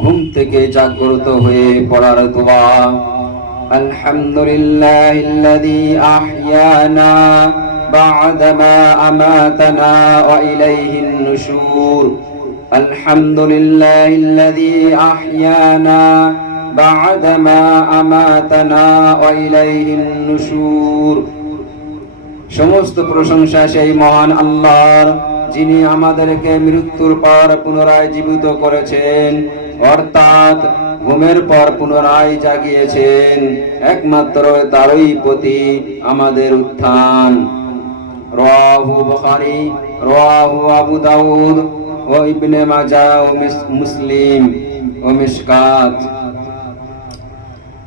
ঘুম থেকে জাগ্রত হয়ে পড়ার দোয়া। আলহামদুলিল্লাহিল্লাযী আহইয়ানা বা'দামা আমাতানা ওয়া ইলাইহিন নুশুর। আলহামদুলিল্লাহিল্লাযী আহইয়ানা বা'দামা আমাতানা ওয়া ইলাইহিন নুশুর। সমস্ত প্রশংসা সেই মহান আল্লাহর, যিনি আমাদেরকে মৃত্যুর পর পুনরায় জীবিত করেছেন, অর্থাৎ ঘুমের পর পুনরায় জাগিয়েছেন। একমাত্র তারই প্রতি আমাদের উত্থান। রাওয়াহু বুখারী, রাওয়াহু আবু দাউদ ও ইবনে মাজাহ ও মুসলিম ও মিশকাত।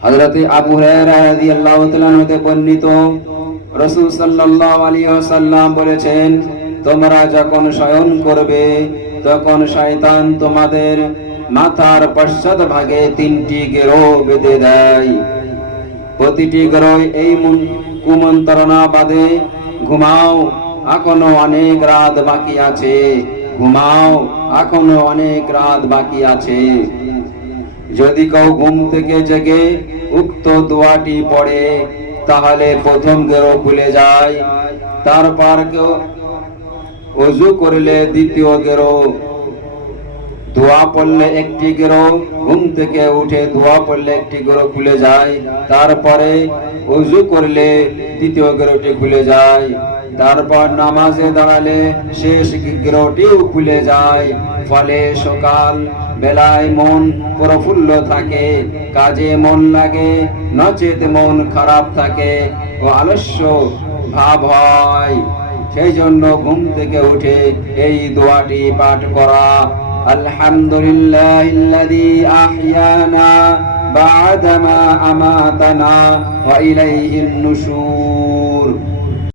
হযরত আবু হুরায়রা রাদিয়াল্লাহু তাআলা হতে বর্ণিত, রাসূল সাল্লাল্লাহু আলাইহি ওয়াসাল্লাম বলেছেন, তোমরা যখন শয়ন করবে তখন শয়তান তোমাদের মাথার পশ্চাৎ ভাগে 3টি গেরো বেঁধে দেয়। প্রতিটি গেরোয় এই কুমন্ত্রণা বাঁধে, ঘুমাও, এখনো অনেক রাত বাকি আছে, ঘুমাও, এখনো অনেক রাত বাকি আছে। যদি কেউ ঘুম থেকে জেগে উক্ত দোয়াটি পড়ে তাহলে প্রথম গেরো খুলে যায়। তারপর কেউ ওযু করলে দ্বিতীয় গেরো, দোয়া পড়লে একটি গেরো, ঘুম থেকে উঠে দোয়া পড়লে একটি গেরো খুলে যায়। তারপরে ওযু করলে দ্বিতীয় গেরোটি খুলে যায়। তারপর নামাজে দাঁড়ালে শেষ গেরোটিও খুলে যায়। ফলে সকাল বেলায় মন প্রফুল্ল থাকে, কাজে মন লাগে, নচেত মন খারাপ থাকে ও আলস্য ভাব হয়। সেই জন্য ঘুম থেকে উঠে এই দোয়াটি পাঠ করা। আলহামদুলিল্লাহিল্লাযী আহইয়ানা বা'দামা আমাতানা ওয়া ইলাইহিন নুশুর।